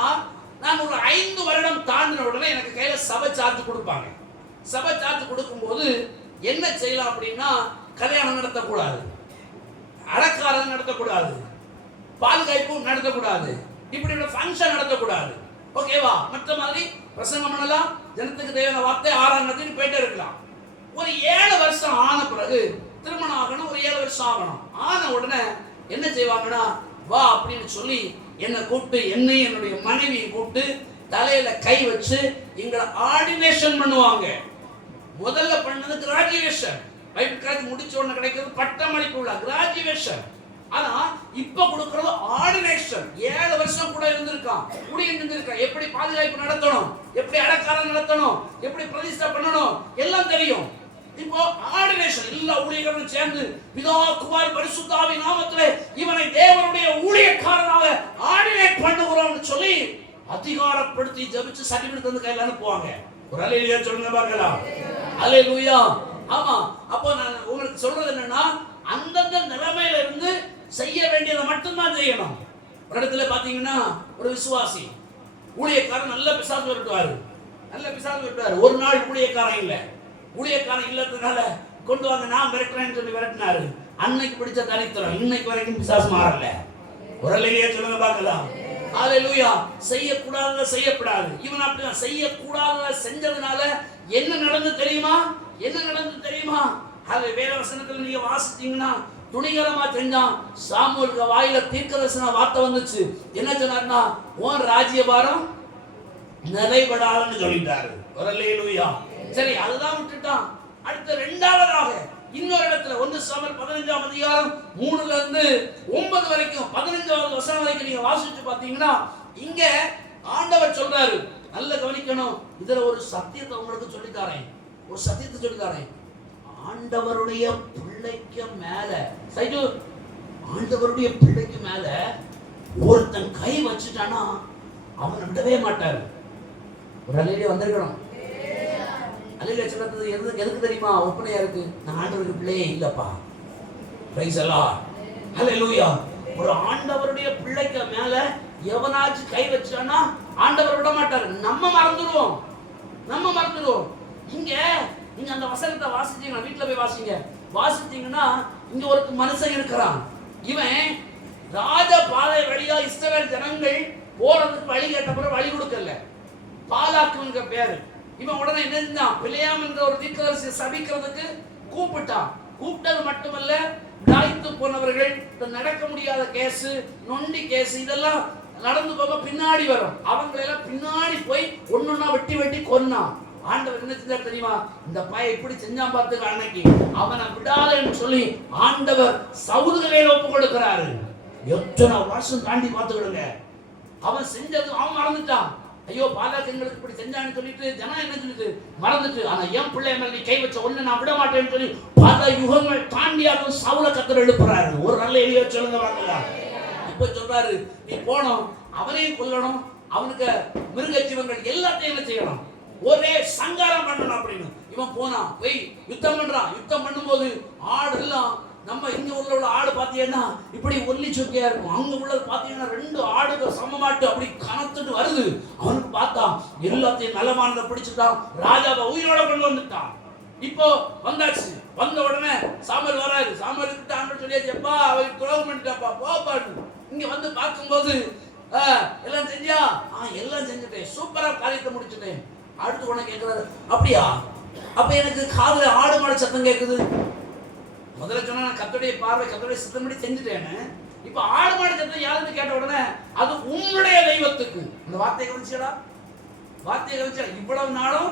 நான் ஒரு 5 வருடம் தாண்டின உடனே எனக்கு கையில சபை சார்ஜ் கொடுப்பாங்க. சபை சார்ஜ் கொடுக்கும்போது என்ன செய்யலாம் அப்படின்னா, கல்யாணம் நடத்தக்கூடாது, அடக்காரம் நடத்தக்கூடாது, பால் காய்ப்பு நடத்தக்கூடாது, இப்படி ஃபங்க்ஷன் நடத்தக்கூடாது. ஓகேவா? மற்ற மாதிரி பிரசங்கம் பண்ணலாம், ஜனத்துக்கு தேவையான வார்த்தை ஆறாம் போயிட்டே இருக்கலாம். ஒரு 7 வருஷம் ஆன பிறகு திருமணம் ஆகணும். ஒரு 7 வருஷம் ஆகணும். ஆன உடனே என்ன செய்வாங்கன்னா, வா அப்படின்னு சொல்லி என்னை கூப்பிட்டு, என்னையும் என்னுடைய மனைவியை கூப்பிட்டு தலையில கை வச்சு எங்களை ஆர்டினேஷன் பண்ணுவாங்க. முதல்ல பண்ணது கிராஜுவேஷன். பைபிள் காலேஜ் முடிச்ச உடனே கிடைக்கிறது பட்டமளிப்பு உள்ள கிராஜுவேஷன். ஆனா இப்ப கொடுக்கிறது ஆர்டினேஷன். 7 வருஷம் கூட இருந்திருக்கான், இருந்திருக்கான். எப்படி பாதுகாப்பு நடத்தணும், எப்படி அடக்காரம் நடத்தணும், எப்படி பிரதிஷ்டை பண்ணணும் எல்லாம் தெரியும். இப்போ ஆர்டினேஷன் எல்லா ஊழியர்களும் சேர்ந்து பிதா குமார் பரிசுத்த ஆவி நாமத்திலே இவனை தேவனுடைய ஊழியக்காரனாக ஆர்டினேட் பண்ணுகிறோம்னு சொல்லி அதிகாரப்படுத்தி ஜெபிச்சு சர்டிபிகேட் தந்து கையில அனுப்புவாங்க. ஒரு அல்லேலூயா சொல்லுங்க பார்க்கலாம். அல்லேலூயா. ஆமா. அப்போ நான் உங்களுக்கு சொல்றது என்னன்னா, அந்தந்த நிலைமையில இருந்து செய்ய வேண்டியதை மட்டும்தான் செய்யணும். ஒரு இடத்துல பாத்தீங்கன்னா ஒரு விசுவாசி ஊழியக்காரன் நல்ல பிசாசு விரட்டுவாரு. ஒரு நாள் ஊழியக்காரன் இல்ல, ஊழியக்காரன் இல்லதுனால கொண்டு வாங்க நான் விரட்டுறேன்னு சொல்லி விரட்டினாரு. அன்னைக்கு பிடிச்ச தரித்திரம் இன்னைக்கு வரைக்கும் பிசாசு மாறல. ஒரு அல்லேலூயா சொல்லுங்க பார்க்கலாம். அல்லேலூயா. செய்யக்கூடாதத செய்யப்படாது. இவன் அப்படிதான் செய்யக்கூடாதத செஞ்சதுனால என்ன நடந்து தெரியுமா? அது வேத வசனத்துல நீங்க வாசிச்சீங்கன்னா துணிகரமா செஞ்சான். சாமுவேலுக்கு வாயில தீர்க்கதரிசன வார்த்தை வந்துச்சு. என்ன சொன்னார்னா, உன் ராஜ்யபாரம் நிறைபடாதுன்னு சொல்லிட்டாரு. அல்லேலூயா. சரி, அதுதான் விட்டுட்டான். அடுத்த இரண்டாவதாக இன்னொரு இடத்துல 1 சாமுவேல் 15ஆம் அதிகாரம் 3ல இருந்து 9 வரைக்கும் 15வது வசனம் வரைக்கும் நீங்க வாசிச்சு பாத்தீங்கன்னா, இங்க ஆண்டவர் சொல்றாரு, நல்ல கவனிக்கணும். இதுல ஒரு சத்தியத்தை உங்களுக்கு சொல்லித்தாரேன், ஒரு சத்தியத்தை சொல்லித்தாரேன். ஆண்டவருடைய பிள்ளைக்கு மேல, ஆண்டவருடைய பிள்ளைக்கு மேல ஒருத்தன் கை வச்சுட்டானா அவனை விடவே மாட்டாரு. ஒரு அலையிலே வந்திருக்கணும். அலையில சொல்றது எதுக்கு தெரியுமா? ஒப்பனையா இருக்கு. நான் ஆண்டவருக்கு பிள்ளையே இல்லப்பா. Praise the Lord. ஹல்லேலூயா. ஒரு ஆண்டவருடைய பிள்ளைக்கு மேல எவனாச்சும் கை வச்சானா ஆண்டவர் விட மாட்டாரு. நம்ம மறந்துடுவோம். இங்க நீங்க அந்த வசனத்தை வாசிச்சீங்கன்னா, வீட்டுல போய் வாசிச்சீங்கன்னா இங்க ஒரு மனுஷன் இருக்கிறான். இவன் ராஜ பாதை வழியா இஸ்ரவேல் ஜனங்கள் போறதுக்கு வழி கேட்ட பிறகு வழி கொடுக்கல. பாலாக்குங்கிற பேரு. இவன் உடனே என்ன செஞ்சான்? பிலேயாம் என்ற ஒரு தீர்க்கதரிசியை சபிக்கிறதுக்கு கூப்பிட்டான். கூப்பிட்டது மட்டுமல்ல, தாய்த்து போனவர்கள், நடக்க முடியாத கேஸ், நொண்டி கேஸ், இதெல்லாம் நடந்து போக பின்னாடி வரும். அவங்களெல்லாம் பின்னாடி போய் ஒன்னொன்னா வெட்டி கொன்னான். ஆண்டவர் என்ன செஞ்சார் தெரியுமா? இந்த பையன் இப்படி செஞ்சான் பார்த்துக்க, அன்னைக்கு அவனை விடாதன்னு சொல்லி ஆண்டவர் சவுல் கையில ஒப்பு கொடுக்கிறாரு. எத்தனை வருஷம் தாண்டி பார்த்துக்கிடுங்க. அவன் செஞ்சது அவன் மறந்துட்டான். ஐயோ, பாலாக்கு எங்களுக்கு இப்படி செஞ்சான்னு சொல்லிட்டு ஜனம் என்ன சொல்லிட்டு மறந்துட்டு, ஆனா என் பிள்ளை மேல நீ கை வச்ச ஒண்ணு நான் விட மாட்டேன்னு சொல்லி பல யுகங்கள் தாண்டியாக சவுல கத்தர் எழுப்புறாரு. ஒரு நல்ல எளிய சொல்லுங்க வாங்களா. இப்ப சொல்றாரு, நீ போனோம், அவனையும் கொல்லணும், அவனுக்கு மிருக ஜீவங்கள் எல்லாத்தையும் என்ன செய்யணும், ஒரே சங்காரம் பண்ணணும் அப்படின்னு. இவன் போனான், போய் யுத்தம் பண்றான். யுத்தம் பண்ணும்போது ஆடு எல்லாம், நம்ம இங்க உள்ள ஆடு பாத்தீங்கன்னா இப்படி ஒல்லி சொக்கையா இருக்கும். அங்க உள்ளது பாத்தீங்கன்னா 2 ஆடுகள் சமமாட்டு அப்படி கனத்துட்டு வருது. அவனுக்கு பார்த்தான், எல்லாத்தையும் நல்லமானதை பிடிச்சிட்டான். ராஜாவை உயிரோட கொண்டு வந்துட்டான். இப்போ வந்தாச்சு. வந்த உடனே சாமுவேல் வராரு. சாமுவேல் கிட்ட ஆண்டவர் சொல்லியாச்சு, எப்பா அவருக்கு துரோகம் பண்ணிட்டாப்பா, போப்பாடு. இங்க வந்து பார்க்கும்போது எல்லாம் செஞ்சியா? எல்லாம் செஞ்சுட்டேன், சூப்பரா காரியத்தை முடிச்சுட்டேன். அடுத்து உடனே கேட்கிறாரு, அப்படியா? அப்ப எனக்கு காதுல ஆடு மாடு சத்தம் கேட்குது. முதல்ல சொன்னா நான் கர்த்தருடைய பார்வை, கர்த்தருடைய சித்தப்படி செஞ்சுட்டேன்னு. இப்ப ஆடு மாடு சத்தம் யாருன்னு கேட்ட உடனே அது உம்முடைய தெய்வத்துக்கு. இந்த வார்த்தையை கவனிச்சடா, இவ்வளவு நாளும்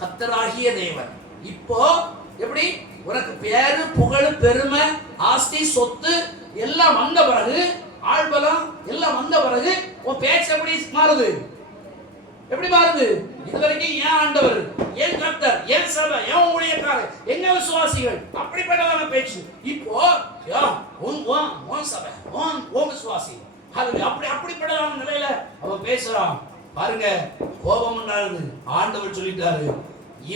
கர்த்தராகிய தேவன். இப்போ எப்படி உனக்கு பேரு, புகழ், பெருமை, ஆஸ்தி, சொத்து எல்லாம் வந்த பிறகு, ஆள்பலம் எல்லாம் வந்த பிறகு உன் பேச்சு எப்படி மாறுது? இதுவரைக்கும் ஏன் ஆண்டவர், ஏன் கர்த்தர், ஏன் சபை, ஏன் ஊழியக்காரர், எங்க விசுவாசிகள், அப்படிப்பட்டதான பேச்சு. இப்போ உன் சபை, உன் விசுவாசி, அப்படிப்பட்டதான நிலையில அவன் பேசுறான். பாருங்க, கோபம் உண்டாகுது. ஆண்டவர் சொல்லிட்டாரு,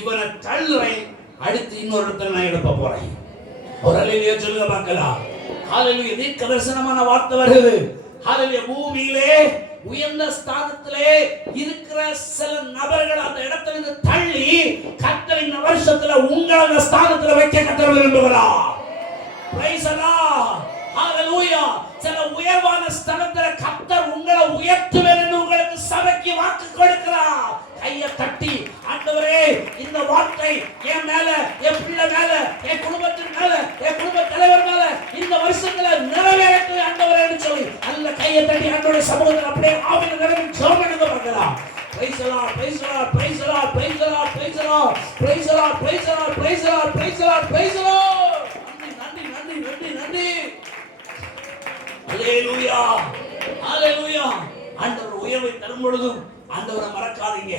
இவனை தள்ளுறேன், அடுத்து இன்னொரு இடத்துல நான் எழுப்ப போறேன். ஒரு அல்லேலூயா சொல்லுங்க பார்க்கலாம். ஹல்லேலூயா. தீர்க்க தரிசனமான வார்த்தை வருது. ஹல்லேலூயா. பூமியிலே உயர்ந்த ஸ்தானத்திலே இருக்கிற சில நபர்கள் அந்த இடத்துல இருந்து தள்ளி கர்த்தர் இந்த வருஷத்துல உங்களை அந்த ஸ்தானத்துல வைக்க கர்த்தர் விரும்புகிறார். Praise the Lord. ஹல்லேலூயா. சில உயர்வான ஸ்தானத்துல கர்த்தர் உங்களை உயர்த்துவேன் என்று உங்களுக்கு சபைக்கு வாக்கு கொடுக்கிறார். கையை தட்டி, ஆண்டவரே இந்த வார்த்தை என் மேல, என் பிள்ளை மேல, என் குடும்பத்தின் மேல, என் குடும்ப தலைவர் மேல இந்த வருஷத்துல நிறைவேறட்டும் ஆண்டவரே என்று சொல்லி நல்ல கையை தட்டி ஆண்டவருடைய சமூகத்தில் அப்படியே ஆவியில நிறைவேறி ஜெபம் எடுக்க பார்க்கலாம். Price the Lord, price the Lord, price the Lord, price the Lord, price the Lord, price the Lord, price the Lord, price the Lord, price the Lord, price the Lord. நன்றி. ஹல்லேலூயா, ஹல்லேலூயா. ஆண்டவர் உயர்வை தரும் பொழுதும் ஆண்டவரை மறக்காதீங்க.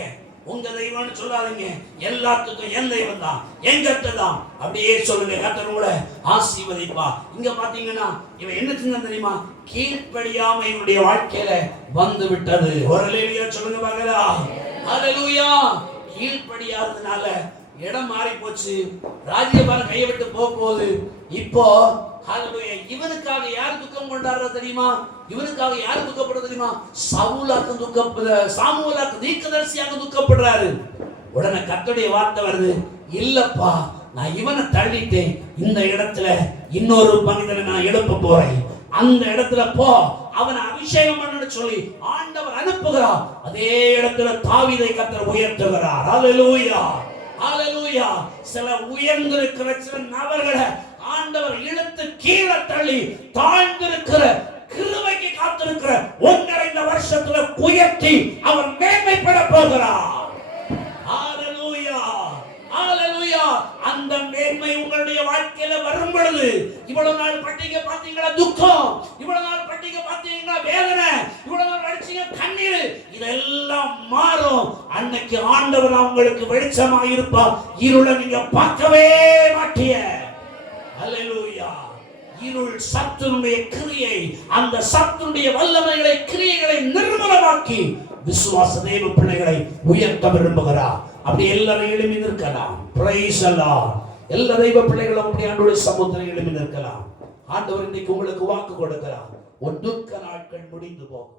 உங்க தெய்வம்னு சொல்லாதீங்க. எல்லாத்துக்கும் என் தெய்வம் தான், என் கர்த்தர் தான், அப்படியே சொல்லுங்க. கர்த்தர் உங்களை ஆசீர்வதிப்பா. இங்க பாத்தீங்கன்னா இவன் என்ன செஞ்சான் தெரியுமா? கீழ்ப்படியாமை இவனுடைய வாழ்க்கையில வந்து விட்டது. ஒரு அல்லேலூயா சொல்லுங்க பார்க்கலாம். ஹல்லேலூயா. கீழ்ப்படியாததுனால இடம் மாறி போச்சு. ராஜ்யபாரம் கையை விட்டு போகுது. இப்போ ஹல்லேலூயா. இவனுக்காக யார் துக்கம் கொண்டாடுறது தெரியுமா? இவனுக்காக யார் துக்கப்படுறது தெரியுமா? சாமுவேலுக்கு தீர்க்கதரிசியாக துக்கப்படுறாரு. உடனே கர்த்தருடைய வார்த்தை வருது, இல்லப்பா நான் இவனை தள்ளிட்டேன், இந்த இடத்துல இன்னொரு மனிதனை நான் எழுப்ப போறேன், அந்த இடத்துல போ, அவனை அபிஷேகம் பண்ணு சொல்லி ஆண்டவர் அனுப்புகிறார். அதே இடத்துல தாவீதை கர்த்தர் உயர்த்துகிறார். ஹல்லேலூயா, ஹல்லேலூயா. சில உயர்ந்திருக்கிற சில நபர்களை ஆண்டவர் இழுத்து கீழே தள்ளி தாழ்ந்திருக்கிற கிருபைக்கு காத்திருக்கிற ஒன்றரை இந்த வருஷத்துல உயர்த்தி அவர் மேன்மைப்பட போகிறார். ஹalleluya, ஹalleluya. அந்த மேன்மை உங்களுடைய வாழ்க்கையில வரும் பொழுது இவ்வளவு நாள் பட்டிங்க பாத்தீங்களா துக்கம், இவ்வளவு நாள் பட்டிங்க பாத்தீங்களா வேதனை, இவ்வளவு நாள் அடிச்சீங்க கண்ணீர், இதெல்லாம் மாறும். அன்னைக்கு ஆண்டவர் உங்களுக்கு வெளிச்சமா இருப்பார். இருளை நீங்க பார்க்கவே மாட்டீங்க. ஹalleluya. இருள் சத்துருடைய கிரியை, அந்த சத்துருடைய வல்லமைகளை கிரியைகளை நிர்மூலமாக்கி விசுவாச தேவ பிள்ளைகளை உயர்த்த விரும்புகிறார். அப்படி எல்லாரும் எழுப்பி நிற்கலாம். Price the Lord. எல்லா தெய்வ பிள்ளைகளும் அப்படி ஆண்டவருடைய சமூகத்தில் எழுப்பி நிற்கலாம். ஆண்டவர் இன்னைக்கு உங்களுக்கு வாக்கு கொடுக்கிறார். உன் துக்க நாட்கள் முடிந்து போகும்.